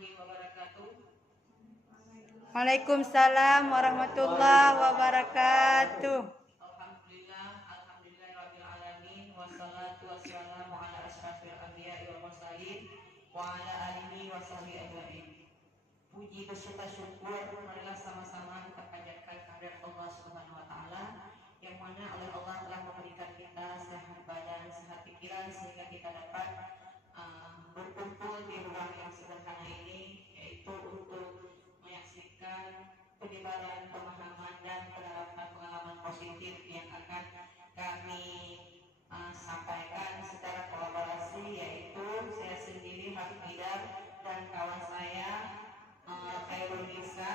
warahmatullahi wabarakatuh. Waalaikumsalam warahmatullahi wabarakatuh. Alhamdulillahirabbil alamin wassalatu wassalamu ala asyrafil anbiya'i wal mursalin wa ala alihi washabihi ajmain. Puji beserta syukur marilah sama-sama kita panjatkan kehadirat Allah Subhanahu wa taala yang mana oleh Allah telah memberikan kita sehat badan, sehat pikiran sehingga kita dapat berkumpul di ruang yang sederhana ini, yaitu untuk menyaksikan penyebaran pemahaman dan penerapan pengalaman positif yang akan kami sampaikan secara kolaborasi, yaitu saya sendiri Hafidar dan kawan saya Khairul Nisa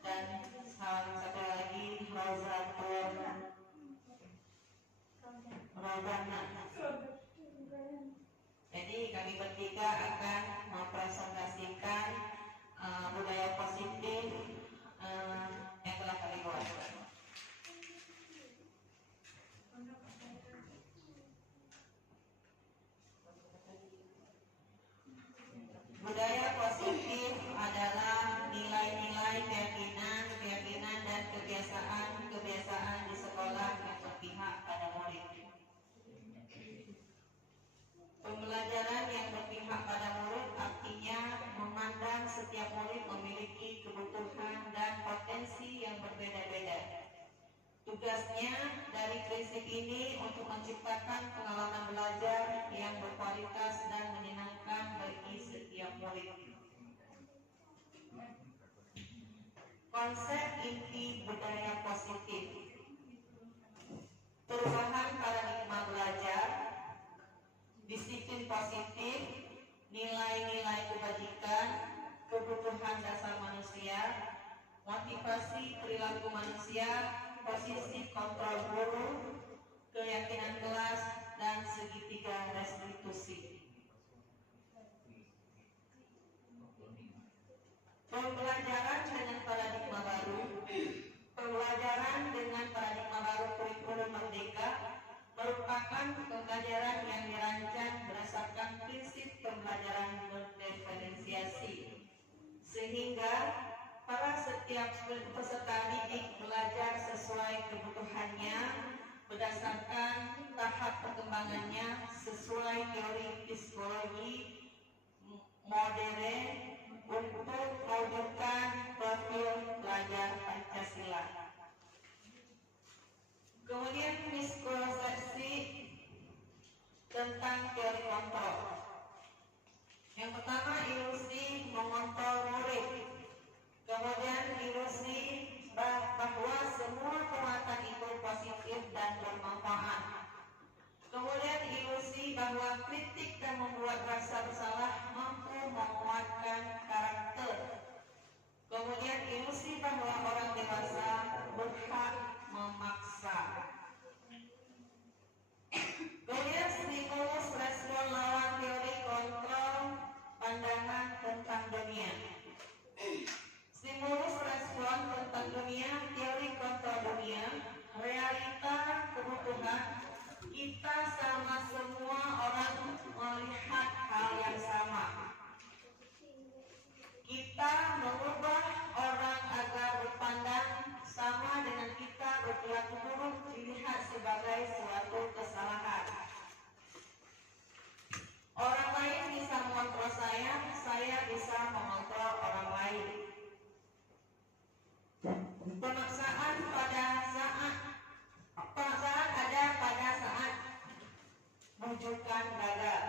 dan satu lagi Rodana. Jadi kami bertiga akan mempresentasikan budaya positif yang telah kami buat. Budaya positif adalah nilai-nilai keyakinan dan kebiasaan di sekolah yang berpihak pada murid. Pembelajaran yang berpihak pada murid artinya memandang setiap murid memiliki kebutuhan dan potensi yang berbeda-beda. Tugasnya dari prinsip ini untuk menciptakan pengalaman belajar yang berkualitas dan menyenangkan bagi setiap murid. Konsep inti budaya positif: perubahan paradigma belajar, disiplin positif, nilai-nilai kebajikan, kebutuhan dasar manusia, motivasi perilaku manusia, posisi kontrol guru, keyakinan kelas, dan segitiga restitusi. Pembelajaran dengan paradigma baru. Pembelajaran dengan paradigma baru kurikulum merdeka merupakan pembelajaran yang dirancang berdasarkan prinsip pembelajaran berdiferensiasi, sehingga setiap peserta didik belajar sesuai kebutuhannya berdasarkan tahap perkembangannya sesuai teori psikologi modern untuk mewujudkan profil pelajar Pancasila. Kemudian miskonsepsi tentang teori kontrol. Yang pertama, ilusi mengontrol murid. Kemudian ilusi bahwa semua penguatan itu positif dan bermanfaat. Kemudian ilusi bahwa kritik dan membuat rasa bersalah mampu menguatkan karakter. Kemudian ilusi bahwa orang dewasa berhak memaksa. Kemudian stimulus respon lawan teori kontrol pandangan tentang dunia. Stimulus respon tentang dunia, teori kontrol dunia, realita kebutuhan. Kita sama semua orang melihat hal yang sama. Kita mengubah orang agar berpandang sama dengan kita berperilaku buruk dilihat sebagai suatu kesalahan. Orang lain bisa mengontrol saya bisa mengontrol orang lain. Pemaksaan ada pada saat menunjukkan gagal.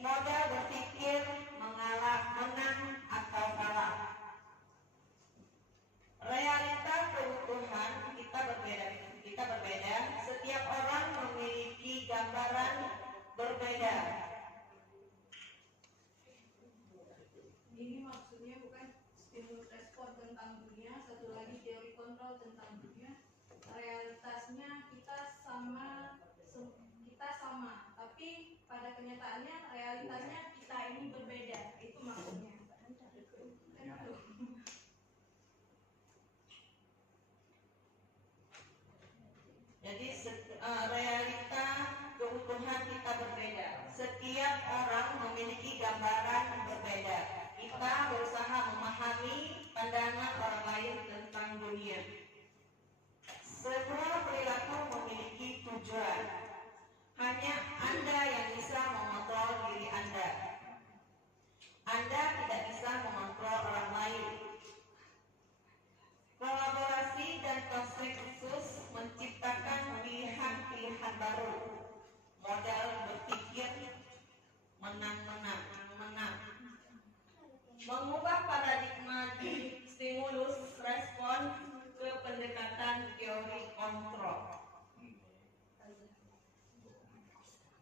Model berpikir menang atau kalah. Realita kebutuhan kita berbeda. Setiap orang memiliki gambaran berbeda. Ini maksudnya bukan stimulus respon tentang dunia, satu lagi teori kontrol tentang dunia. Realitasnya kita sama, tapi pada kenyataannya realitasnya kita ini berbeda. Itu maksudnya. Jadi realita kebutuhan kita berbeda. Setiap orang memiliki gambaran berbeda. serta berusaha memahami pandangan orang lain tentang dunia. Semua perilaku memiliki tujuan. Hanya Anda yang bisa mengontrol diri Anda. Anda tidak bisa mengontrol orang lain. Kolaborasi dan konsensus menciptakan pilihan-pilihan baru. Modal berpikir menang-menang. Mengubah paradigma di stimulus respon ke pendekatan teori kontrol.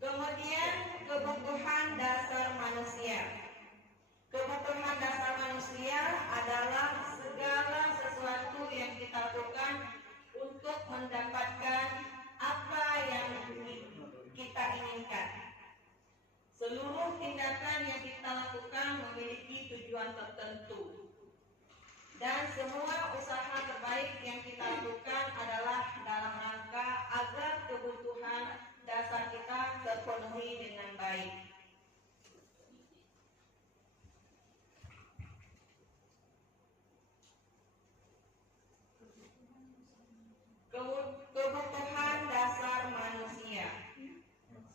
Kemudian kebutuhan dasar manusia. Kebutuhan dasar manusia adalah segala sesuatu yang kita lakukan untuk mendapatkan apa yang kita inginkan. Seluruh tindakan yang kita lakukan memiliki tujuan tertentu. Dan semua usaha terbaik yang kita lakukan adalah dalam rangka agar kebutuhan dasar kita terpenuhi dengan baik. Kebutuhan dasar manusia.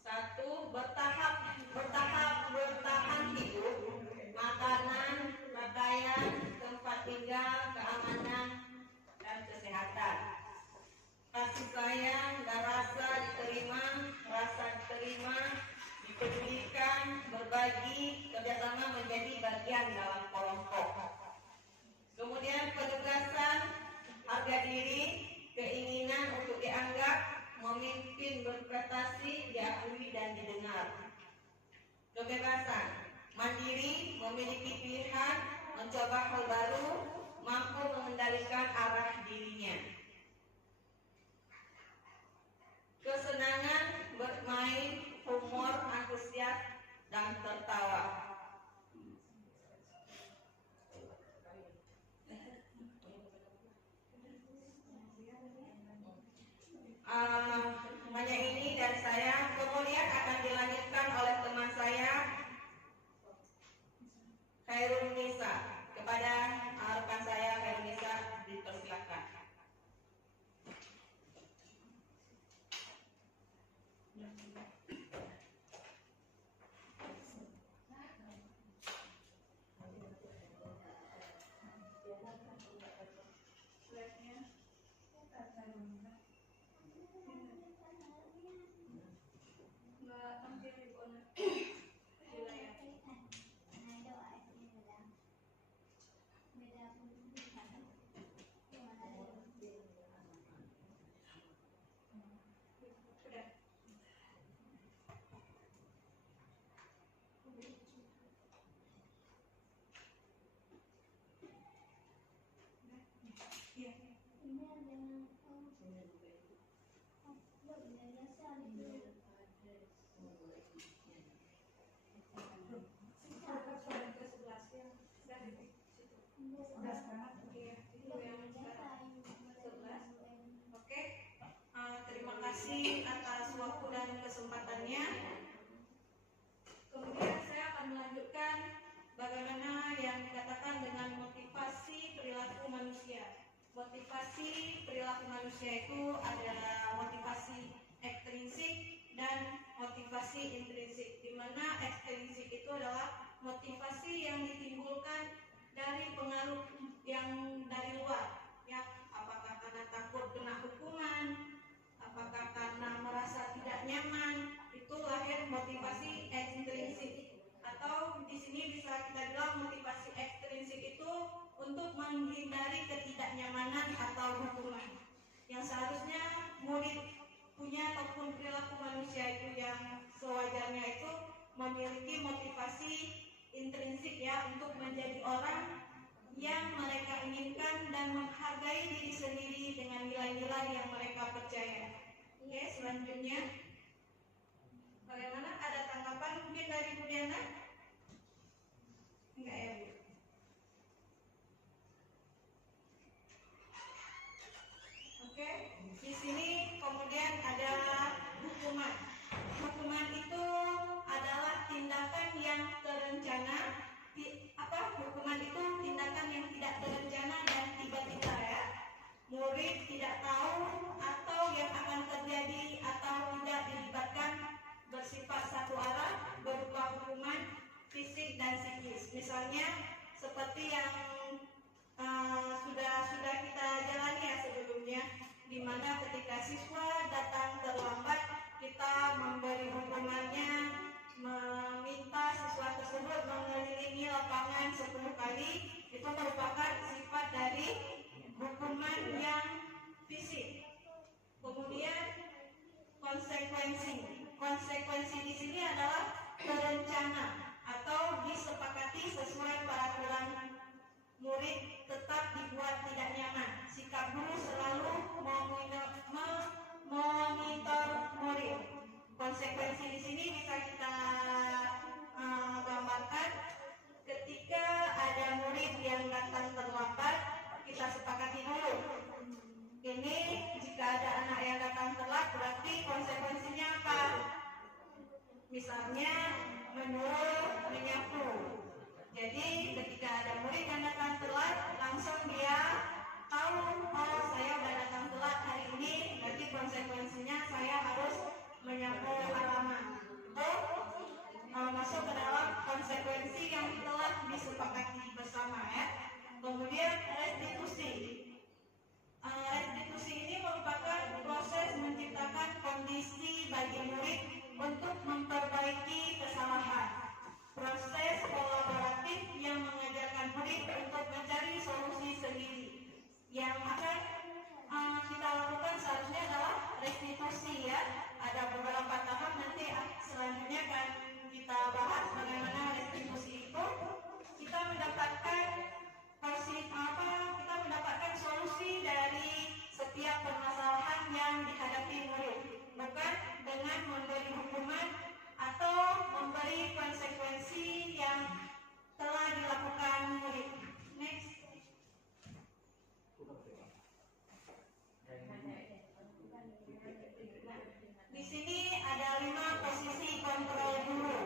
1. Bertahan hidup, makanan, pakaian, tempat tinggal, keamanan, dan kesehatan. Kasih sayang dan rasa diterima, dipedulikan, berbagi, kerjasama menjadi bagian dalam kelompok. Kemudian penugasan, harga diri, keinginan untuk dianggap, memimpin, berprestasi, diakui dan didengar. Kebebasan, mandiri, memiliki pilihan, mencoba hal baru, mampu mengendalikan arah dirinya. Kesenangan, bermain, humor, antusias, dan tertawa. Hanya ini dari saya, kemudian akan dilanjutkan oleh teman saya Khairul Nisa. Kepada rekan saya Khairul Nisa, dipersilakan. Terima kasih atas waktu dan kesempatannya. Kemudian saya akan melanjutkan bagaimana yang dikatakan dengan motivasi perilaku manusia. Motivasi perilaku manusia itu ada motivasi ekstrinsik dan motivasi intrinsik, di mana ekstrinsik itu adalah motivasi yang ditimbulkan dari pengaruh yang dari luar, ya, apakah karena takut kena hukuman, apakah karena merasa tidak nyaman, itu lahir motivasi ekstrinsik. Atau di sini bisa kita bilang motivasi ekstrinsik itu untuk menghindari ketidaknyamanan atau hukuman. Yang seharusnya murid punya ataupun perilaku manusia itu yang sewajarnya itu memiliki motivasi intrinsik, ya, untuk menjadi orang yang mereka inginkan dan menghargai diri sendiri dengan nilai-nilai yang mereka percaya. Oke, selanjutnya bagaimana, ada tanggapan mungkin dari Bu Diana? Enggak ya, Bu? Oke, di sini kemudian ada hukuman. Hukuman itu adalah tindakan yang terencana. Hukuman konsekuensi. Konsekuensi di sini adalah berencana atau disepakati sesuai peraturan murid tetap dibuat tidak nyaman. Sikap guru selalu memonitor murid. Konsekuensi di sini bisa kita gambarkan ketika ada murid yang datang terlambat, kita sepakati dulu. Ini jika ada anak yang datang telat berarti konsekuensinya apa? Misalnya menyuruh menyapu. Jadi ketika ada murid yang datang telat, langsung dia tahu, oh saya udah datang telat hari ini, berarti konsekuensinya saya harus menyapu halaman. Itu masuk ke dalam konsekuensi yang telah disepakati bersama ya. Kemudian restitusi. Restitusi ini merupakan proses menciptakan kondisi bagi murid untuk memperbaiki kesalahan. Proses kolaboratif yang mengajarkan murid untuk mencari solusi sendiri. Yang akan kita lakukan seharusnya adalah restitusi ya. Ada beberapa tahap, nanti selanjutnya akan kita bahas bagaimana restitusi itu. Kita mendapatkan solusi dari setiap permasalahan yang dihadapi murid, bukan dengan memberi hukuman atau memberi konsekuensi yang telah dilakukan murid. Next. Di sini ada 5 posisi kontrol guru.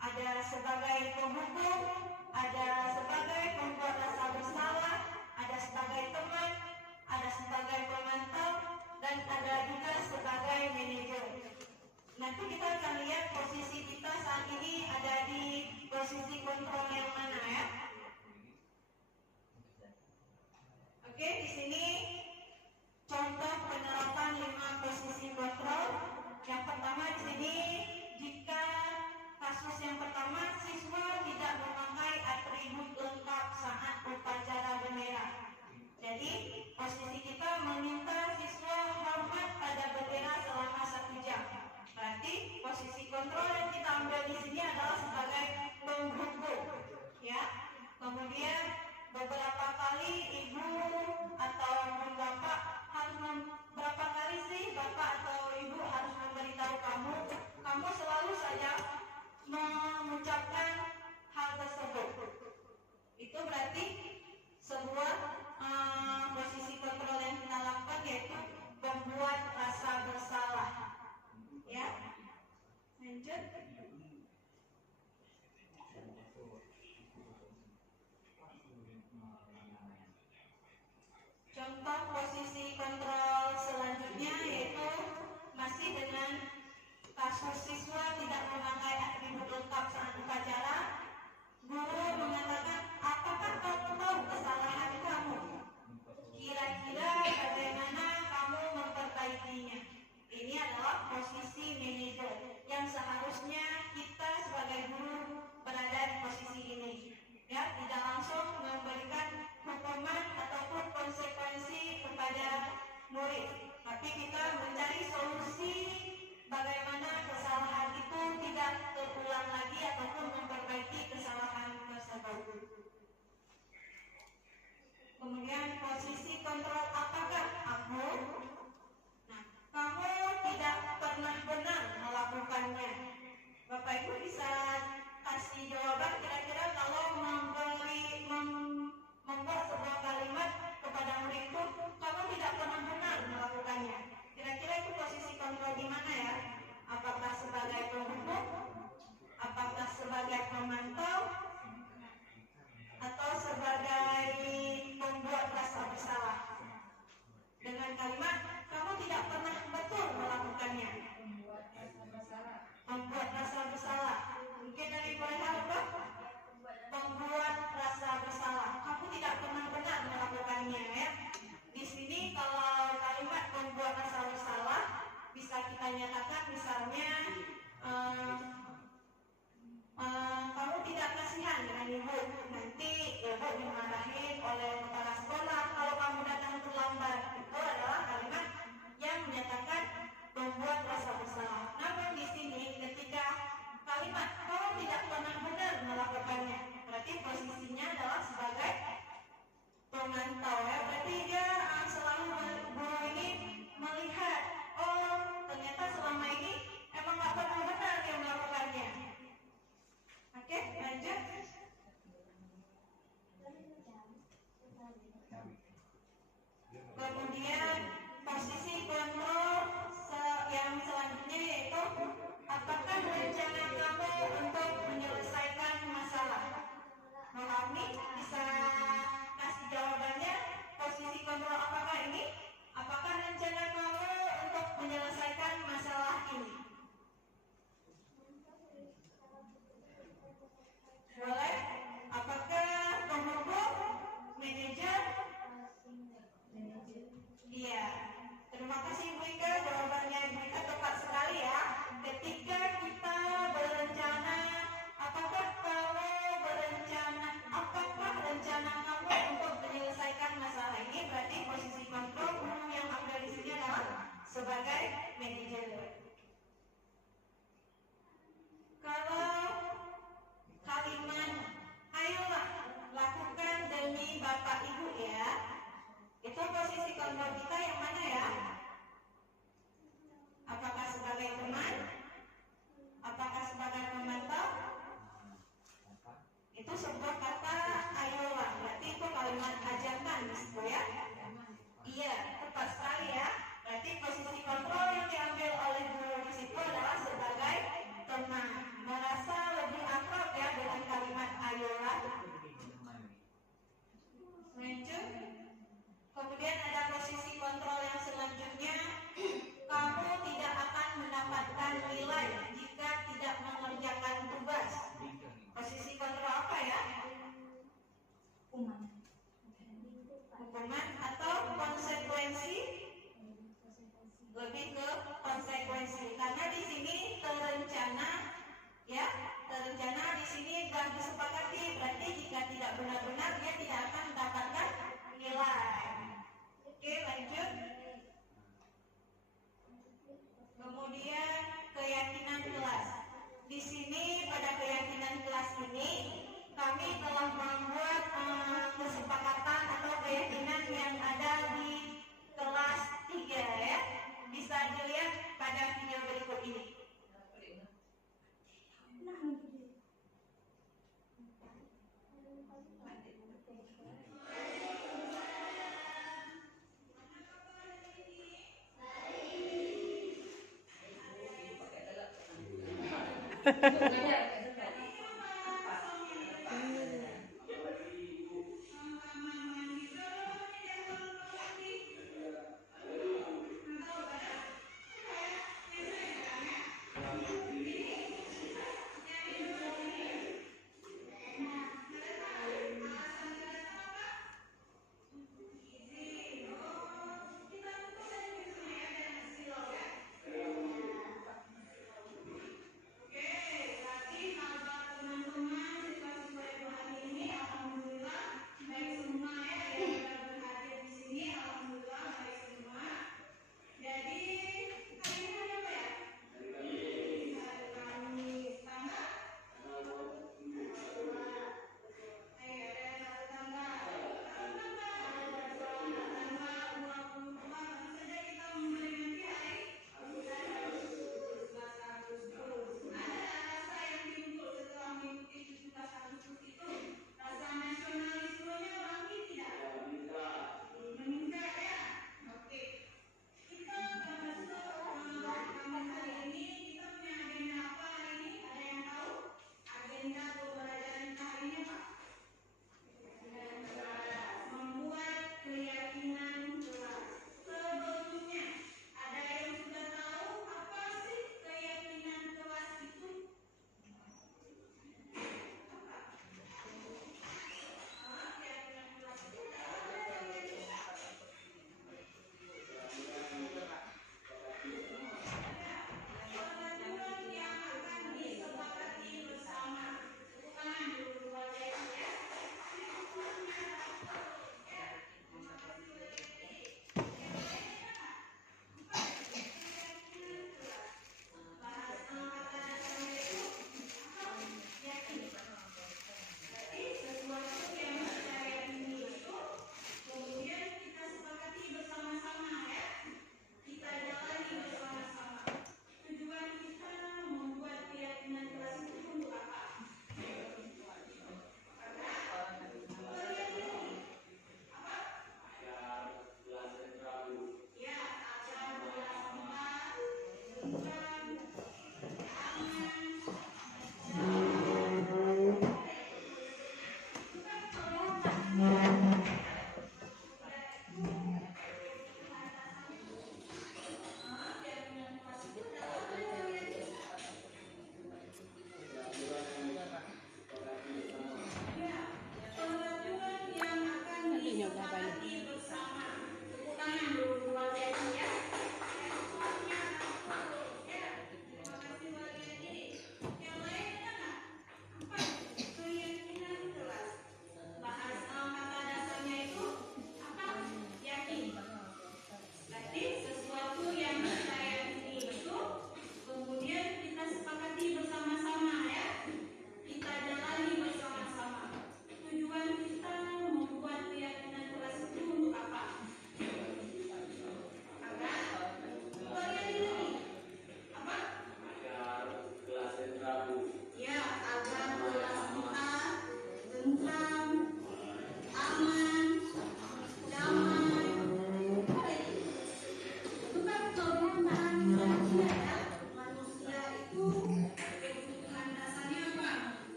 Ada sebagai penghukum, ada sebagai pembuat rasa bersalah, ada sebagai teman, ada sebagai pemantau, dan ada juga sebagai manajer. Nanti kita akan lihat posisi kita saat ini ada di posisi kontrol yang mana ya. Oke, di sini contoh penerapan 5 posisi kontrol. Yang pertama di sini, jika kasus yang pertama siswa tidak memakai atribut lengkap saat upacara bendera. Jadi posisi kita meminta siswa hormat pada bendera selama 1 jam. Berarti posisi kontrol yang kita ambil di sini adalah sebagai penghukum, ya. Kemudian beberapa kali ibu atau bapak harus berapa kali sih bapak atau ibu harus memberitahu kamu selalu saja mengucapkan hal tersebut. Itu berarti sebuah posisi kontrol yang kita lakukan, yaitu membuat rasa bersalah. Ya, lanjut. Contoh posisi kontrol selanjutnya yaitu masih dengan kasus siswa tidak memakai atribut lengkap saat upacara. Guru mengatakan, apakah kamu tahu kesalahan kamu? Kira-kira bagaimana kamu memperbaikinya? Ini adalah posisi manajer yang seharusnya kita sebagai guru berada di posisi ini. Ya, tidak langsung memberikan hukuman ataupun konsekuensi kepada murid, tapi kita mencari solusi bagaimana kesalahan kami telah membuat kesepakatan atau keyakinan yang ada di kelas 3 ya. Bisa dilihat pada video berikut ini.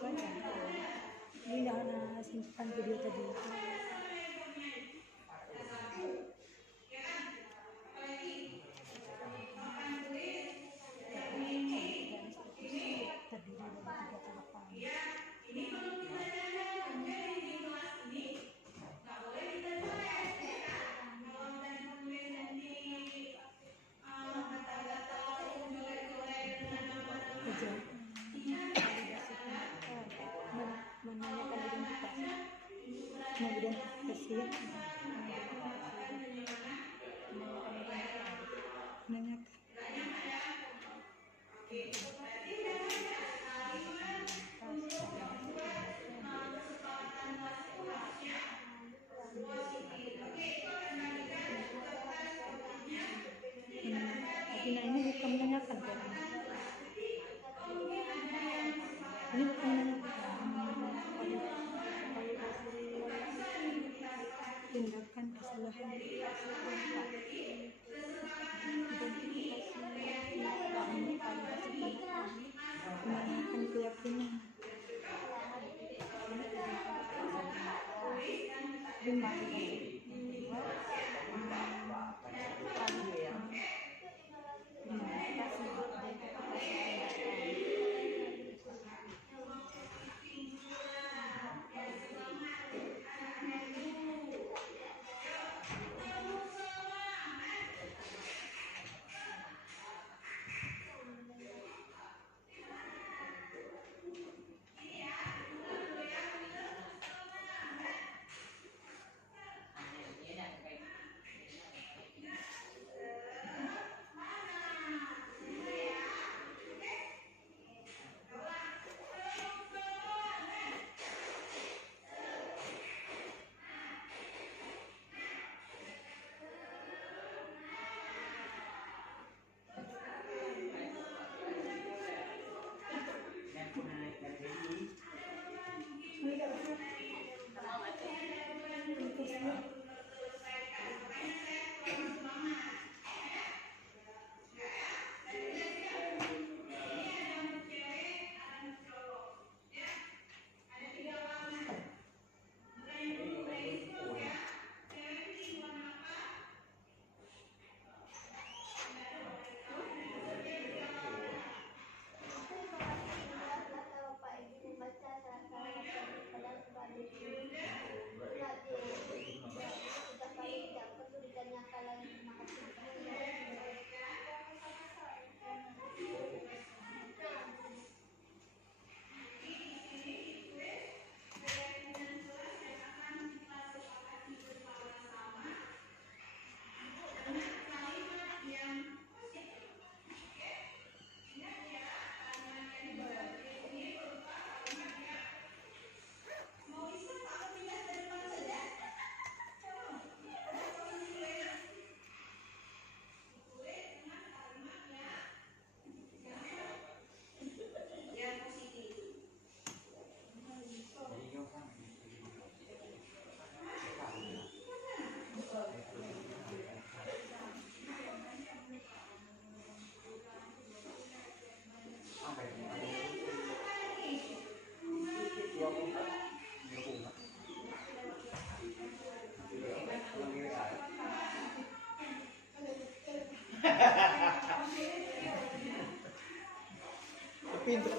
Ini udah simpan video tadi. Ini bukan menanyakan kan? Ini bukan tindakan kesalahan menanyakan keyakinan pintu.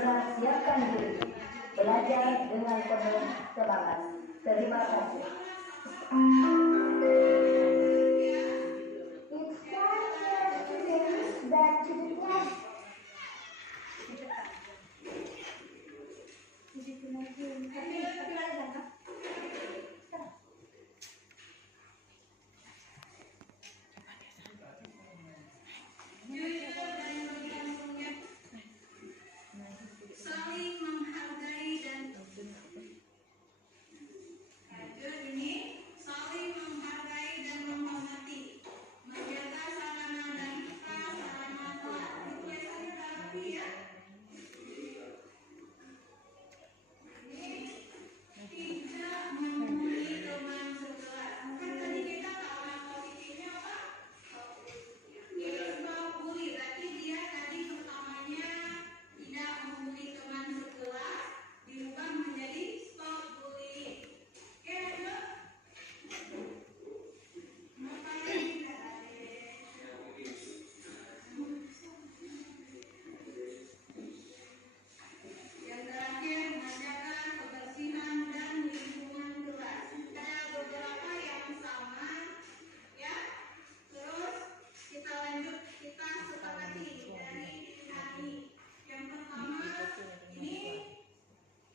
segera siapkan diri, belajar dengan penuh semangat. Terima kasih. It's time for students back to the class. Saling menghargai dan lanjut ini saling menghargai dan menghormati, menjaga sarana dan prasarana kelas. Ditulisannya udah rapi ya. Ini tidak membuli teman sekelas. Kan tadi kita kalimat positifnya apa? Stop bully. Berarti dia tadi pertamanya tidak membuli teman sekelas, diubah menjadi stop bullying. Oke, lanjut. Yang terakhir, menjaga kebersihan dan lingkungan kelas. Ada beberapa yang sama, ya. Terus kita lanjut, kita sepakati dari hari. Yang pertama ini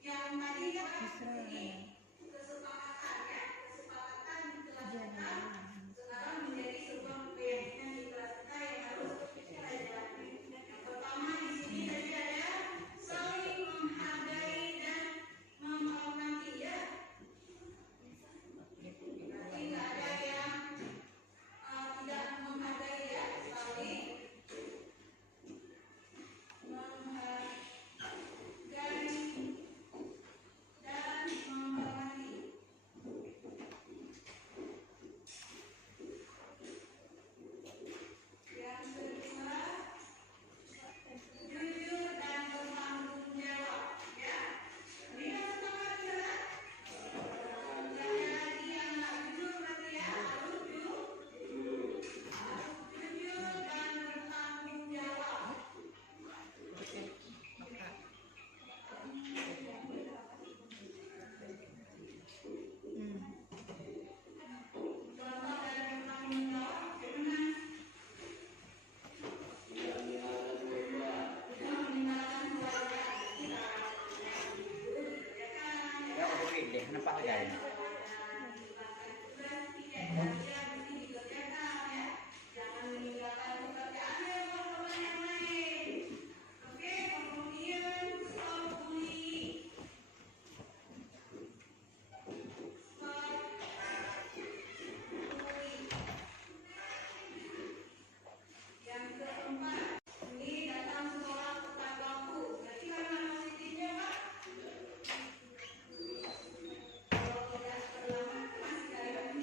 yang tadi ya ini kesepakatan ya, kesepakatan di kelas kita sekarang menjadi sebuah keyakinan di kelas kita yang harus kita jalani. Yang pertama di sini tadi ada saling menghargai dan menghormati ya. Berarti nggak ada yang tidak menghargai ya, saling menghargai dan menghormati. Yang kedua, jujur dan bertanggung jawab ya. Ini yang pertama adalah tidak ada lagi yang nggak jujur berarti ya, harus jujur dan bertanggung jawab. Contoh dari bertanggung jawab gimana? Tidak meninggalkan keluarga. Ya kan? Ya aku pilih, nampak aja ini. Jangan meninggalkan pekerjaannya buat teman yang lain. Oke, kemudian stop bullying. Stop bullying. Yang keempat, ini datang sekolah tepat waktu. Berarti karena positifnya Pak? Kalau tidak terlambat masih kayak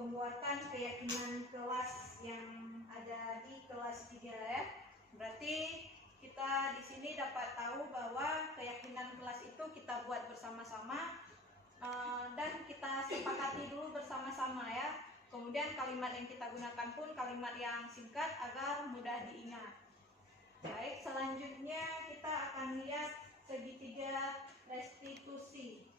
pembuatan keyakinan kelas yang ada di kelas 3 ya. Berarti kita di sini dapat tahu bahwa keyakinan kelas itu kita buat bersama-sama dan kita sepakati dulu bersama-sama ya. Kemudian kalimat yang kita gunakan pun kalimat yang singkat agar mudah diingat. Baik, selanjutnya kita akan lihat segitiga restitusi.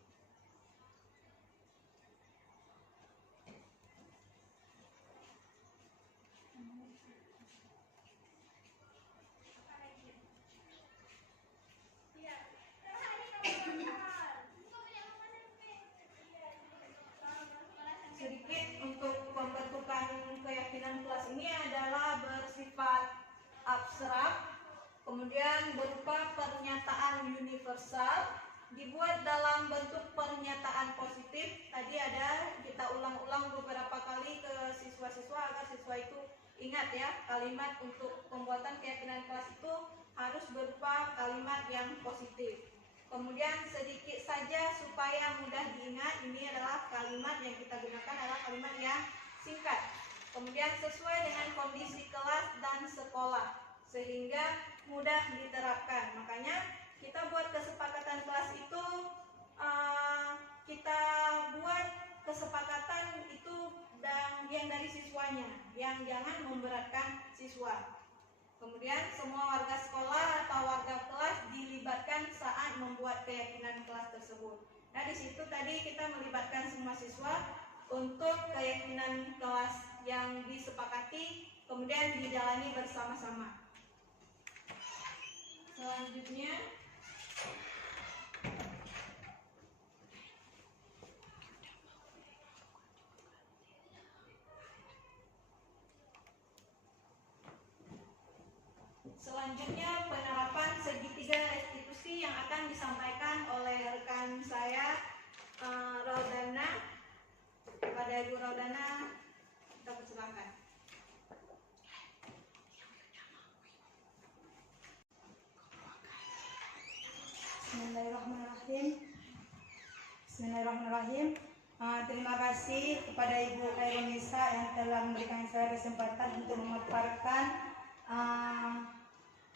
Sedikit untuk pembentukan keyakinan kelas ini adalah bersifat abstrak, kemudian berupa pernyataan universal, dibuat dalam bentuk pernyataan positif. Tadi ada kita ulang-ulang beberapa kali ke siswa-siswa agar siswa itu ingat ya, kalimat untuk pembuatan keyakinan kelas itu harus berupa kalimat yang positif. Kemudian sedikit saja supaya mudah diingat, ini adalah kalimat yang kita gunakan adalah kalimat yang singkat. Kemudian sesuai dengan kondisi kelas dan sekolah sehingga mudah diterapkan. Makanya kita buat kesepakatan kelas itu kita buat kesepakatan itu yang dari siswanya, yang jangan memberatkan siswa. Kemudian semua warga sekolah atau warga kelas dilibatkan saat membuat keyakinan kelas tersebut. Nah, di situ tadi kita melibatkan semua siswa untuk keyakinan kelas yang disepakati, kemudian dijalani bersama-sama. Selanjutnya penerapan segitiga restitusi yang akan disampaikan oleh rekan saya Raudana. Kepada Ibu Raudana kita persilakan. Bismillahirrahmanirrahim. Bismillahirrahmanirrahim. Terima kasih kepada Ibu Khairunisa yang telah memberikan saya kesempatan untuk memaparkan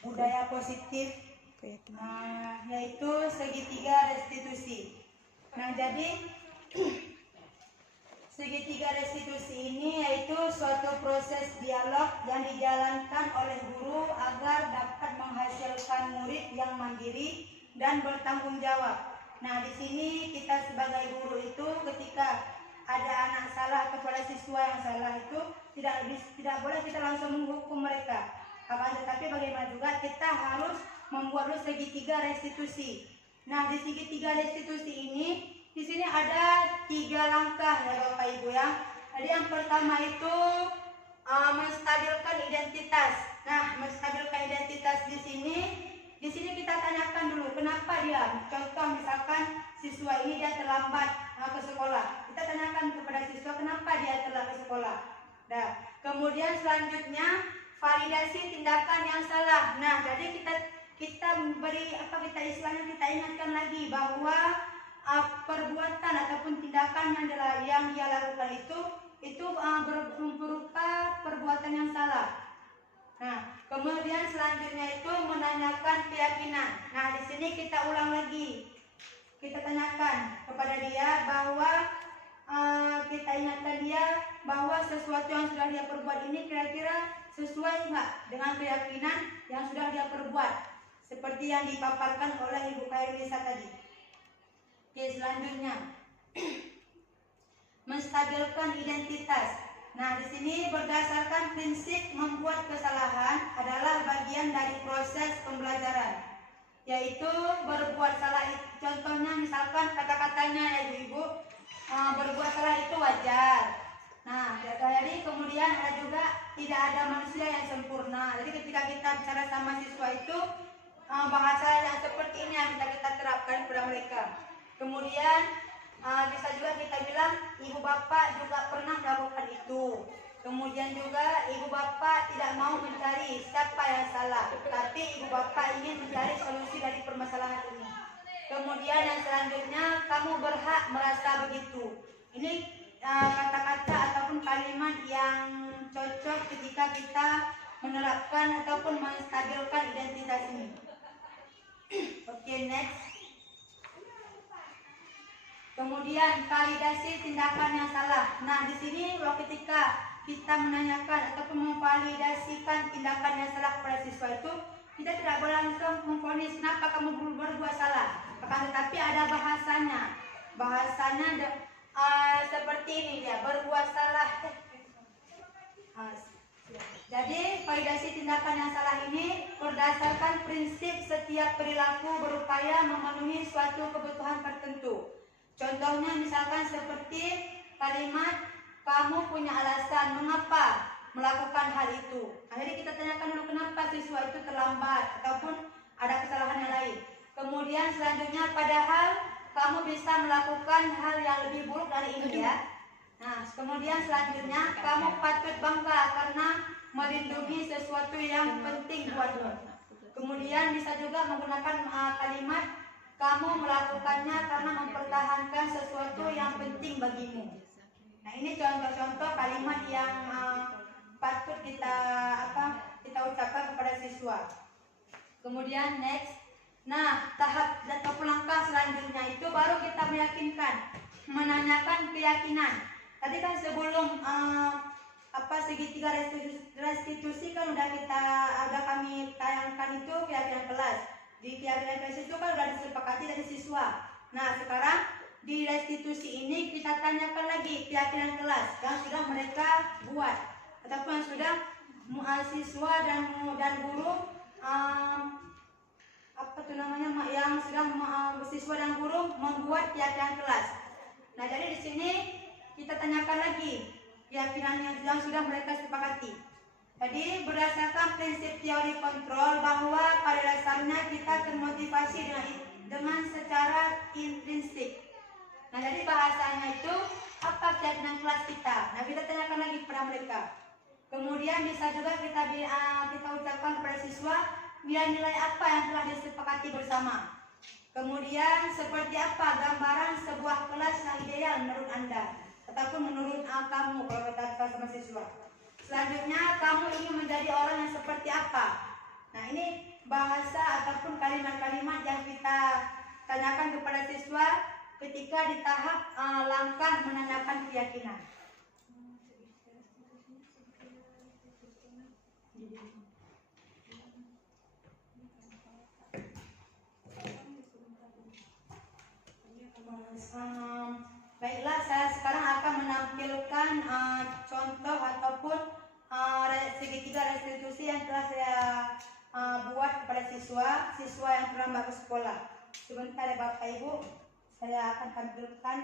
budaya positif, yaitu segitiga restitusi. Nah, jadi segitiga restitusi ini yaitu suatu proses dialog yang dijalankan oleh guru agar dapat menghasilkan murid yang mandiri dan bertanggung jawab. Nah, di sini kita sebagai guru itu ketika ada anak salah atau pada siswa yang salah itu tidak boleh kita langsung menghukum mereka. Akan tetapi bagaimana juga kita harus membuat segitiga restitusi. Nah, di segitiga restitusi ini di sini ada 3 langkah ya Bapak Ibu ya. Jadi yang pertama itu menstabilkan identitas. Nah, menstabilkan identitas di sini kita tanyakan dulu kenapa dia. Contoh misalkan siswa ini dia terlambat ke sekolah. Kita tanyakan kepada siswa kenapa dia telat ke sekolah. Nah, kemudian selanjutnya validasi tindakan yang salah. Nah, jadi kita beri kita istilahnya kita ingatkan lagi bahwa perbuatan ataupun tindakan yang dia lakukan itu berupa perbuatan yang salah. Nah, kemudian selanjutnya itu menanyakan keyakinan. Nah, di sini kita ulang lagi. Kita tanyakan kepada dia bahwa kita ingatkan dia bahwa sesuatu yang sudah dia perbuat ini kira-kira sesuai enggak dengan keyakinan yang sudah dia perbuat, seperti yang dipaparkan oleh Ibu Khairunisa tadi. Oke, selanjutnya menstabilkan identitas. Nah, di sini berdasarkan prinsip membuat kesalahan adalah bagian dari proses pembelajaran, yaitu berbuat salah. Contohnya misalkan kata-katanya ya Ibu, berbuat salah itu wajar. Nah, jadi kemudian ada juga tidak ada manusia yang sempurna. Jadi ketika kita bicara sama siswa itu bahasa yang seperti ini yang bisa kita terapkan kepada mereka. Kemudian bisa juga kita bilang ibu bapak juga pernah melakukan itu. Kemudian juga ibu bapak tidak mau mencari siapa yang salah, tapi ibu bapak ingin mencari solusi dari permasalahan ini. Kemudian yang selanjutnya kamu berhak merasa begitu. Ini kata-kata ataupun kalimat yang cocok ketika kita menerapkan ataupun menstabilkan identitas ini. Oke, next. Kemudian validasi tindakan yang salah. Nah, di sini ketika kita menanyakan ataupun memvalidasikan tindakan yang salah kepada siswa itu, kita tidak boleh langsung memvonis kenapa kamu berbuat salah. Akan tetapi ada bahasanya. Bahasanya seperti ini dia, berbuat salah. Jadi validasi tindakan yang salah ini berdasarkan prinsip setiap perilaku berupaya memenuhi suatu kebutuhan tertentu. Contohnya misalkan seperti kalimat kamu punya alasan mengapa melakukan hal itu. Nah, jadi kita tanyakan dulu kenapa siswa itu terlambat ataupun ada kesalahan yang lain. Kemudian selanjutnya padahal kamu bisa melakukan hal yang lebih buruk dari ini ya. Nah, kemudian selanjutnya kamu patut bangga karena melindungi sesuatu yang penting buatmu. Kemudian bisa juga menggunakan kalimat kamu melakukannya karena mempertahankan sesuatu yang penting bagimu. Nah, ini contoh-contoh kalimat yang patut kita ucapkan kepada siswa. Kemudian next. Nah, tahap ataupun langkah selanjutnya itu baru kita meyakinkan, menanyakan keyakinan. Tadi kan sebelum segitiga restitusi kan udah kami tayangkan itu keyakinan kelas. Di keyakinan kelas itu kan udah disepakati dari siswa. Nah, sekarang di restitusi ini kita tanyakan lagi keyakinan kelas yang sudah mereka buat ataupun yang sudah siswa dan guru yang sudah siswa dan guru membuat keyakinan kelas. Nah, jadi di sini kita tanyakan lagi keyakinan yang sudah mereka sepakati. Jadi berdasarkan prinsip teori kontrol bahwa pada dasarnya kita termotivasi dengan secara intrinsik. Nah, jadi bahasanya itu apa keyakinan kelas kita. Nah, kita tanyakan lagi kepada mereka. Kemudian bisa juga kita ucapkan kepada siswa nilai-nilai apa yang telah disepakati bersama. Kemudian seperti apa gambaran sebuah kelas yang ideal menurut Anda ataupun menurut kamu kalau kita sama siswa. Selanjutnya kamu ingin menjadi orang yang seperti apa. Nah, ini bahasa ataupun kalimat-kalimat yang kita tanyakan kepada siswa ketika di tahap langkah menanyakan keyakinan. Baiklah, saya sekarang akan menampilkan contoh ataupun segitiga restitusi yang telah saya buat kepada siswa yang terlambat ke sekolah. Sebentar ya Bapak Ibu, saya akan tampilkan.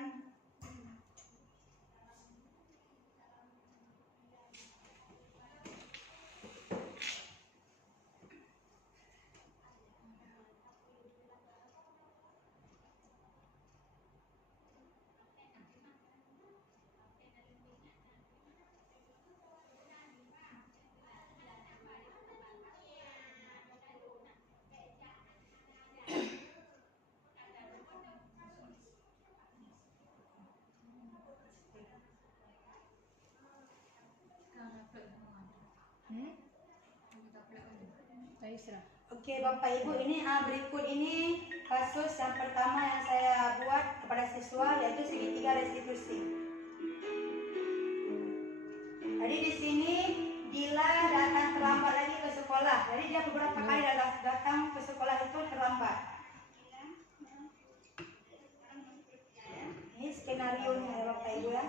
Oke Bapak Ibu, ini berikut ini kasus yang pertama yang saya buat kepada siswa, yaitu segitiga restitusi. Jadi di sini Dila datang terlambat lagi ke sekolah. Jadi dia beberapa kali datang ke sekolah itu terlambat. Ini skenario nya ya Bapak Ibu ya.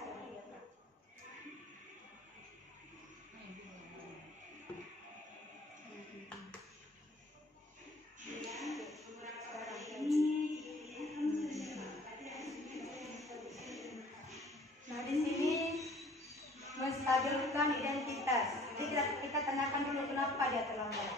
Menstabilkan identitas. Jadi kita tanyakan dulu kenapa dia terlambat.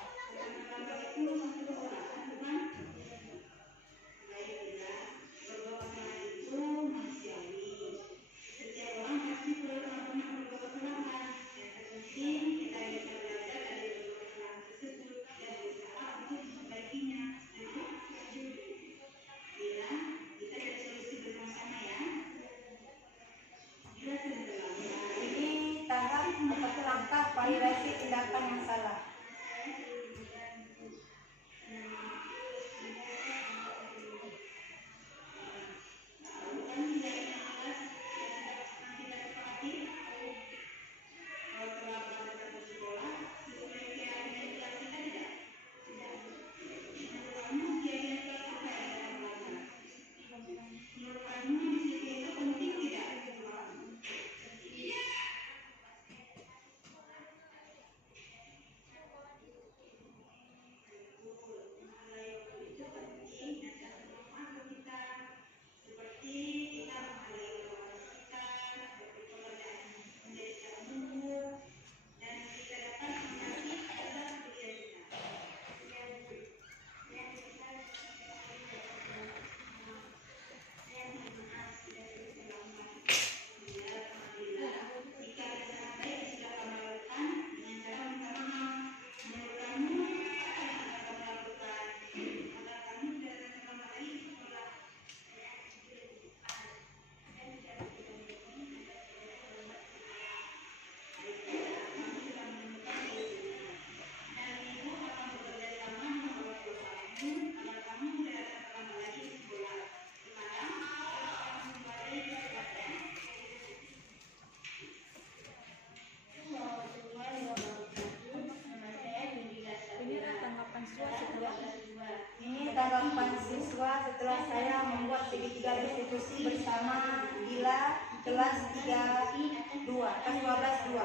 penerapan siswa setelah saya membuat segitiga restitusi bersama Dila kelas 3 2 kelas 12 2.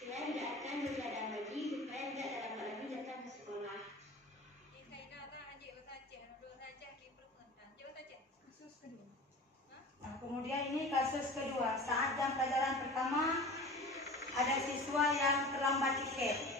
Saya tidak akan begadang lagi supaya tidak terlambat lagi datang ke sekolah. Nah, kemudian ini kasus kedua. Saat jam pelajaran pertama ada siswa yang terlambat tiket.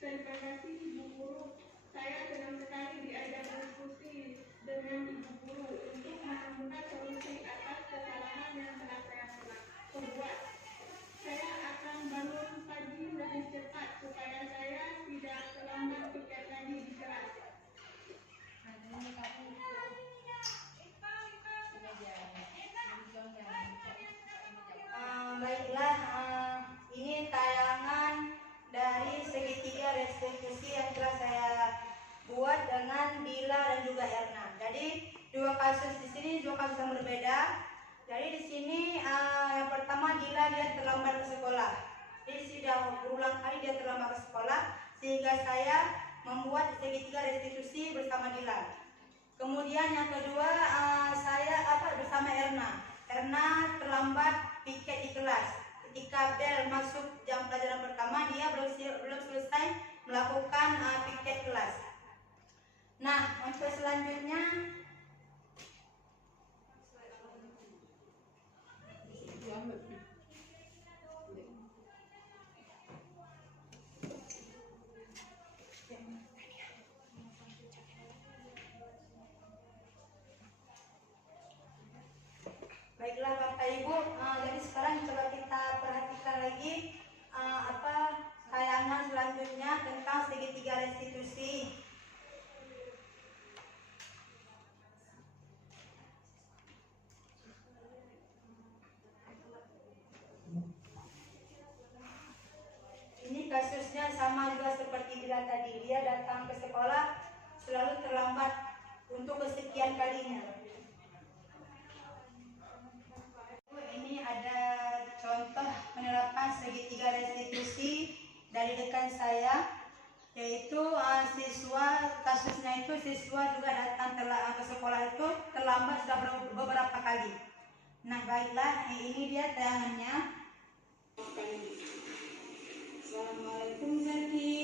Terima kasih Ibu Guru. Saya senang sekali diajak diskusi dengan Ibu Guru untuk menemukan solusi atas kesalahan yang telah saya perbuat. Saya akan bangun pagi lebih cepat supaya saya tidak terlambat tiket lagi di kelas. Baiklah, ini tayangan dari segitiga restitusi yang telah saya buat dengan Dila dan juga Erna. Jadi dua kasus di sini, dua kasus yang berbeda. Jadi di sini yang pertama Dila dia terlambat ke sekolah. Jadi sudah berulang kali dia terlambat ke sekolah sehingga saya membuat segitiga restitusi bersama Dila. Kemudian yang kedua saya bersama Erna. Erna terlambat piket di kelas. Ketika bel masuk jam pelajaran pertama, dia belum selesai melakukan piket kelas. Nah, untuk selanjutnya baiklah Bapak Ibu, jadi sekarang coba kita perhatikan lagi tayangan selanjutnya tentang segitiga restitusi. Ini kasusnya sama juga seperti Dila tadi. Dia datang ke sekolah selalu terlambat untuk kesekian kalinya. Ini ada contoh penerapan segitiga restitusi dari rekan saya, yaitu siswa kasusnya itu siswa juga datang ke sekolah itu terlambat sudah beberapa kali. Nah baiklah, ini dia tayangannya. Assalamualaikum Zaki.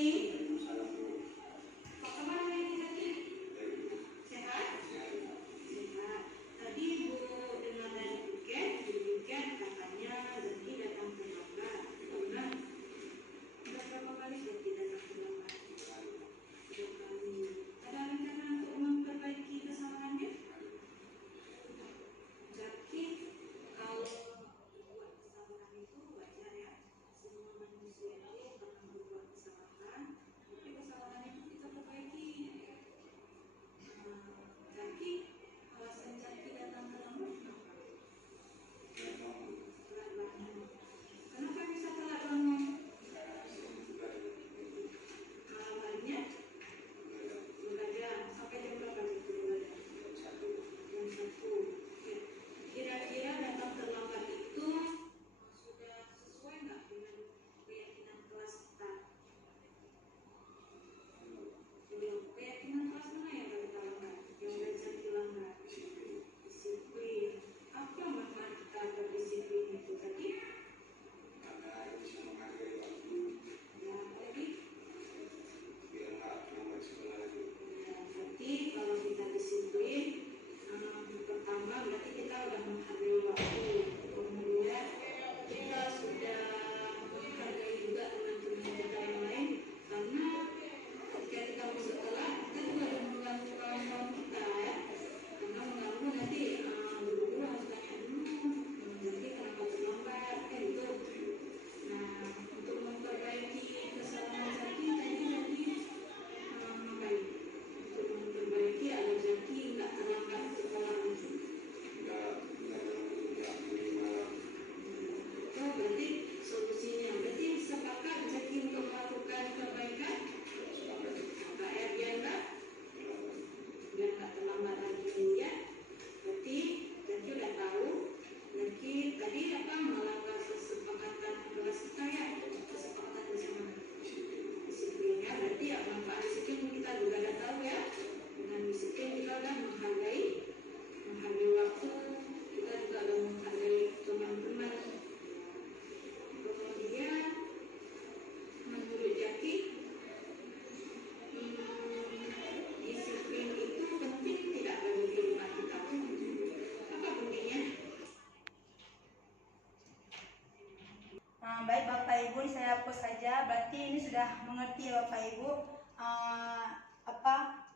mengerti ya Bapak Ibu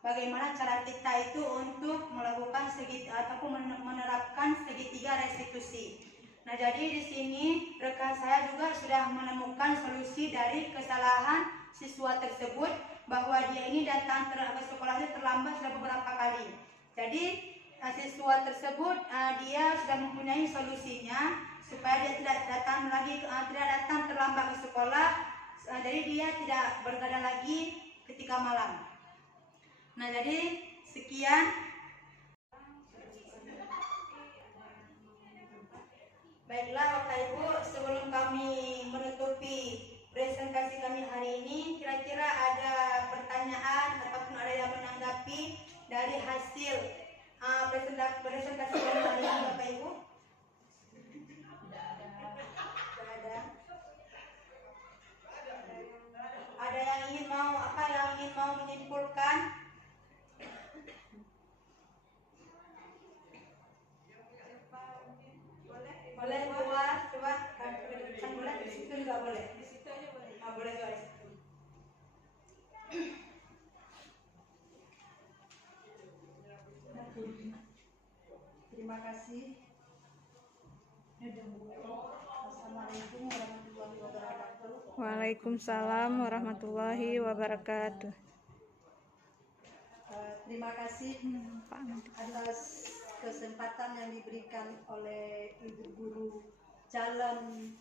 bagaimana cara kita itu untuk melakukan ataupun menerapkan segitiga restitusi. Nah, jadi di sini rekan saya juga sudah menemukan solusi dari kesalahan siswa tersebut, bahwa dia ini datang ke sekolahnya terlambat sudah beberapa kali. Jadi siswa tersebut dia sudah mempunyai solusinya supaya dia tidak datang terlambat ke sekolah. Jadi dia tidak bergadang lagi ketika malam. Nah, jadi sekian. Baiklah Bapak Ibu, sebelum kami menutupi presentasi kami hari ini, kira-kira ada pertanyaan ataupun ada yang menanggapi dari hasil presentasi kami hari ini Bapak Ibu? Tidak ada. Ada yang ingin mau menyimpulkan? Boleh keluar, coba kan boleh di situ juga boleh. Di situ aja boleh. Boleh juga di situ. Terima kasih. Assalamualaikum warahmatullahi wabarakatuh. Waalaikumsalam warahmatullahi wabarakatuh. Terima kasih atas kesempatan yang diberikan oleh Ibu Guru calon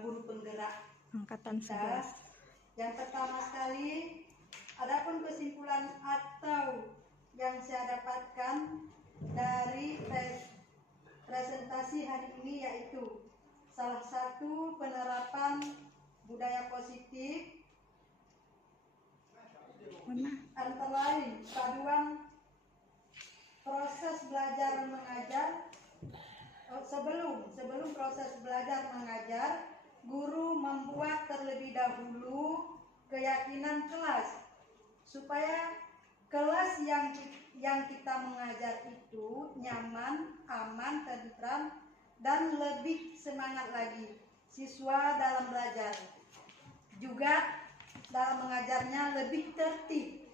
guru penggerak Angkatan kita. 11. Yang pertama sekali, adapun kesimpulan atau yang saya dapatkan dari presentasi hari ini yaitu salah satu penerapan budaya positif antara lain paduan proses belajar mengajar. Sebelum proses belajar mengajar, guru membuat terlebih dahulu keyakinan kelas supaya kelas yang kita mengajar itu nyaman, aman, tentram, dan lebih semangat lagi siswa dalam belajar. Juga dalam mengajarnya lebih tertib.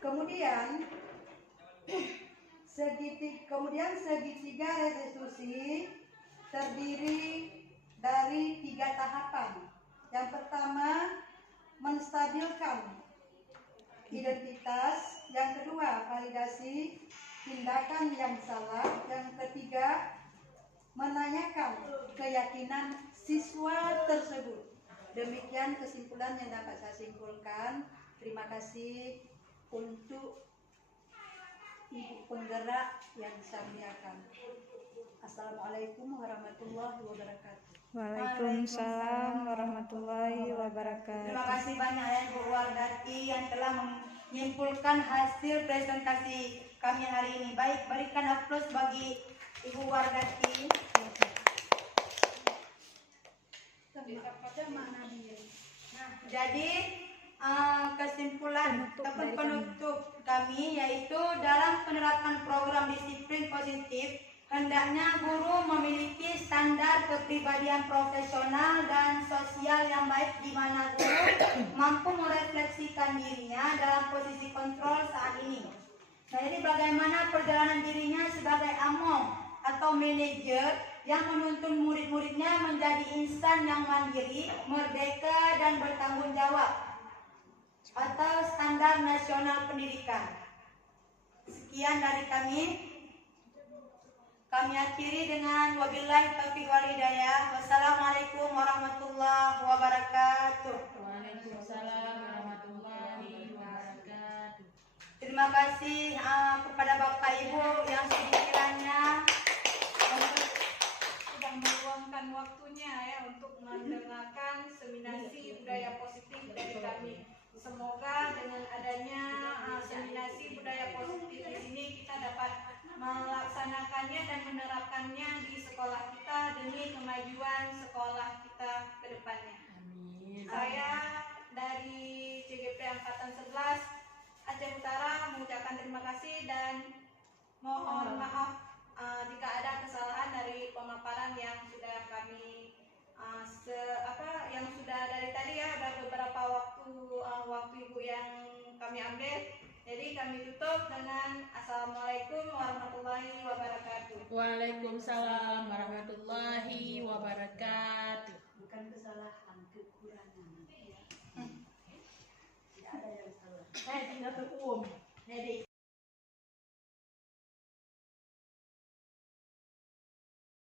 Kemudian segitiga restitusi terdiri dari 3 tahapan. Yang pertama, menstabilkan identitas. Yang kedua, validasi tindakan yang salah. Yang ketiga, menanyakan keyakinan siswa tersebut. Demikian kesimpulan yang dapat saya simpulkan. Terima kasih untuk Ibu penggerak yang saya muliakan. Assalamualaikum warahmatullahi wabarakatuh. Waalaikumsalam warahmatullahi wabarakatuh. Terima kasih banyak ya Ibu Wardati yang telah menyimpulkan hasil presentasi kami hari ini. Baik, berikan aplaus bagi Ibu Wardati. Nah, jadi kesimpulan ataupun penutup kami yaitu dalam penerapan program disiplin positif, hendaknya guru memiliki standar kepribadian profesional dan sosial yang baik, di mana guru mampu merefleksikan dirinya dalam posisi kontrol saat ini. Nah, jadi bagaimana perjalanan dirinya sebagai among atau manajer yang menuntun murid-muridnya menjadi insan yang mandiri, merdeka, dan bertanggung jawab, atau standar nasional pendidikan. Sekian dari kami. Kami akhiri dengan wabillahi taufiq wal hidayah. Wassalamualaikum warahmatullahi wabarakatuh. Waalaikumsalam warahmatullahi wabarakatuh. Terima kasih kepada Bapak Ibu yang sekiranya sudah meluangkan waktunya ya untuk mendengarkan seminasi budaya positif dari kami. Semoga dengan adanya seminasi budaya positif di sini kita dapat melaksanakannya dan menerapkannya di sekolah kita demi kemajuan sekolah kita ke depannya. Amin. Saya dari CGP Angkatan 11 Aceh Utara mengucapkan terima kasih dan mohon maaf jika ada kesalahan dari pemaparan yang sudah kami yang sudah dari tadi ya, ada beberapa waktu ibu yang kami ambil. Jadi kami tutup dengan Assalamualaikum warahmatullahi wabarakatuh. Waalaikumsalam warahmatullahi wabarakatuh. Bukan kesalahan, kekurangan. Tidak ada yang salah. Tinggal ke jadi